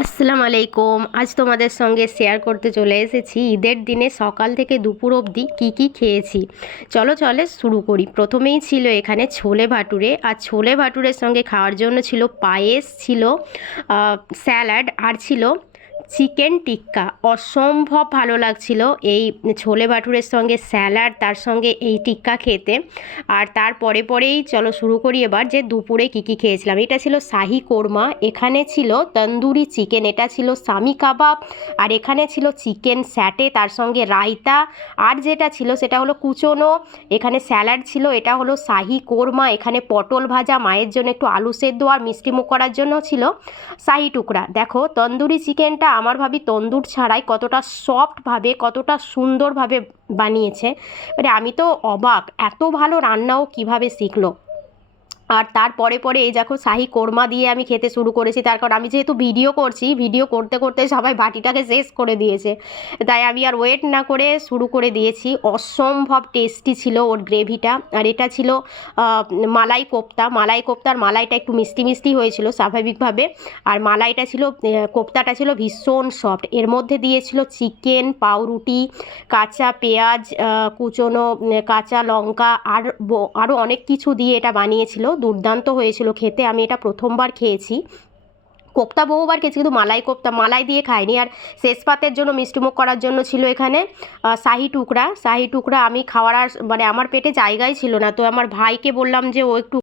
আসসালামু আলাইকুম। আজ তোমাদের সঙ্গে শেয়ার করতে চলে এসেছি ঈদের দিনে সকাল থেকে দুপুর অবধি কী কী খেয়েছি। চলো শুরু করি। প্রথমেই ছিল এখানে ছোলে ভাটুরে, আর ছোলে ভাটুরের সঙ্গে খাওয়ার জন্য ছিল পায়েস, ছিল স্যালাড, আর ছিল চিকেন টিক্কা। অসম্ভব ভালো লাগছিল এই ছোলে ভাটুরের সঙ্গে স্যালাড, তার সঙ্গে এই টিক্কা খেতে। আর তার পরেই চলো শুরু করি এবার যে দুপুরে কী কী খেয়েছিলাম। এটা ছিল শাহি কোরমা, এখানে ছিল তন্দুরি চিকেন, এটা ছিল সামি কাবাব, আর এখানে ছিল চিকেন স্যাটে, তার সঙ্গে রায়তা, আর যেটা ছিল সেটা হলো কুচনো। এখানে স্যালাড ছিল, এটা হলো শাহি কোরমা, এখানে পটল ভাজা, মায়ের জন্য একটু আলু সেদ্ধ, আর মিষ্টি মুখ করার জন্য ছিল শাহি টুকরা। দেখো তন্দুরি চিকেনটা আমার ভাবি তন্দুর ছাড়াই কতটা সফটভাবে, কতটা সুন্দরভাবে বানিয়েছে। মানে আমি তো অবাক, এত ভালো রান্নাও কিভাবে শিখলো। আর তার পরে এই দেখো শাহি কোরমা দিয়ে আমি খেতে শুরু করেছি, তার কারণ আমি যেহেতু ভিডিও করছি, ভিডিও করতে করতে সবাই বাটিটাকে শেষ করে দিয়েছে, তাই আমি আর ওয়েট না করে শুরু করে দিয়েছি। অসম্ভব টেস্টি ছিল ওর গ্রেভিটা। আর এটা ছিল মালাই কোপ্তা। কোপ্তার মালাইটা একটু মিষ্টি মিষ্টি হয়েছিল স্বাভাবিকভাবে, আর মালাইটা ছিল, কোপ্তাটা ছিল ভীষণ সফট। এর মধ্যে দিয়েছিল চিকেন, পাউরুটি, কাঁচা পেঁয়াজ, কুচনো কাঁচা লঙ্কা, আর আরও অনেক কিছু দিয়ে এটা বানিয়েছিল। দুর্দান্ত হয়েছিল খেতে, আমি এটা প্রথমবার খেয়েছি। কোপ্তা বহুবার খেয়েছি, কিন্তু মালাই কোপ্তা মালাই দিয়ে খাইনি। আর শেষ পাতের জন্য মিষ্টিমুখ করার জন্য ছিল এখানে শাহি টুকরা। আমি খাওয়ার আর মানে আমার পেটে জায়গাই ছিল না, তো আমার ভাইকে বললাম যে ও একটু